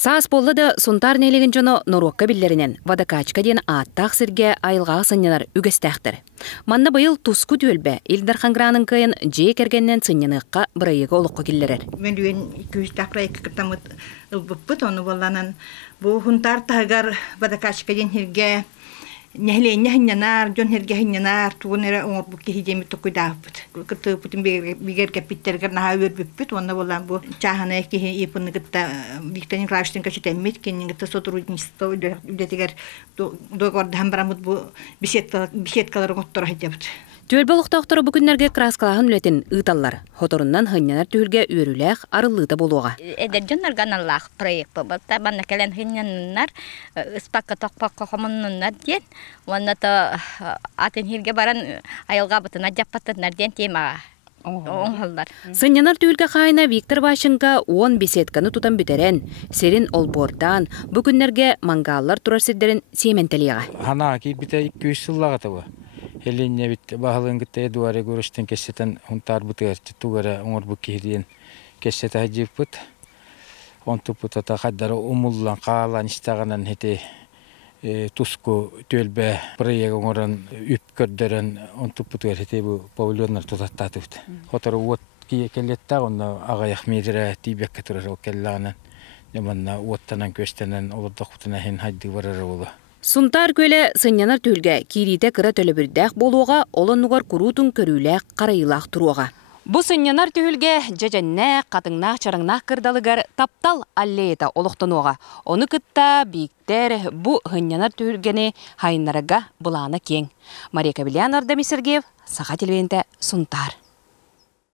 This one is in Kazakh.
Саас болла да сунтар нелеген жоно Норуакка биллеринен Вадакачка ден аттақ сирге айылғағы сыннянар үгестәқтір. Манна байыл туску төлбе Илдар Хангранын кайын жей кергеннен сынняныққа бұрайығы олыққа келдерер. Мен дүйен 200 кыртамыт ылбыппыт, оны болланан бұл хунтар тағар Вадакачка ден хирге нәхлейне хыннянар, жон херге хыннянар, туғын әрі оңыр бұл кейдемі тұқыдағыппыт. Күрті бұтын бігер кәпиттергер наға өрбіппіт, онда болан бұл чағаны әкке епіні күтті Викторин Клавиштен кәшет әммет, кенің күтті сотрудничество үлдетігер доғырды хамбарамыд бұл беседкалары ғоттыра хетебіт. Төлбі ұқтақтыры бүкіндерге краскалағын үлетін ұйталар. Хоторуннан хыннянар түйілге өріләқ арылыды болуға. Эдерджоннар ганаллах проект болбатта банна келен хынняннар ыспакка тоқпаққа қомыннар ден. Онната атын хирге баран айылға бұтына жаппаттынар ден темаға. Сыннянар түйілге қайына Виктор Вашенко 10 беседканы тұтан бүтерен, серин олбордан, бүкіндерге мангаллар тұрар сиддерін сементелеға. Хана ки бите 200 жыллаға табы. Эленне бит бахалын гытта эдуаре көрөштен кессетен хунтар бутырчы тугара оңор бу кирден кессете хажиппыт. Онтупут ата хаддары умуллан каалан истаганан хете туску төлбе проект оңоран үп көрдөрөн онтупут хете бу павильоннар тутаттатыпты. Хотор вот келетта онна агаяк медире тибекке турар келланан. Яманна оттанан көстенен олордокутуна хен хадды барары болу. Сунтар көлі сыннянар төлге кирите кыра төлі бірдәқ болуға, олануғар күрутун көріләқ қарайылақ тұруға. Бұ сыннянар төлге жәжәннә, қатыңнақ, чарыңнақ кырдалыгар таптал аллейта олықтануға. Оны кытта бейіктер бұ хыннянар төлгені хайынларыға бұланы кең. Мария Кабелянар Дамир Сергеев, Саха телевизионда Сунтар.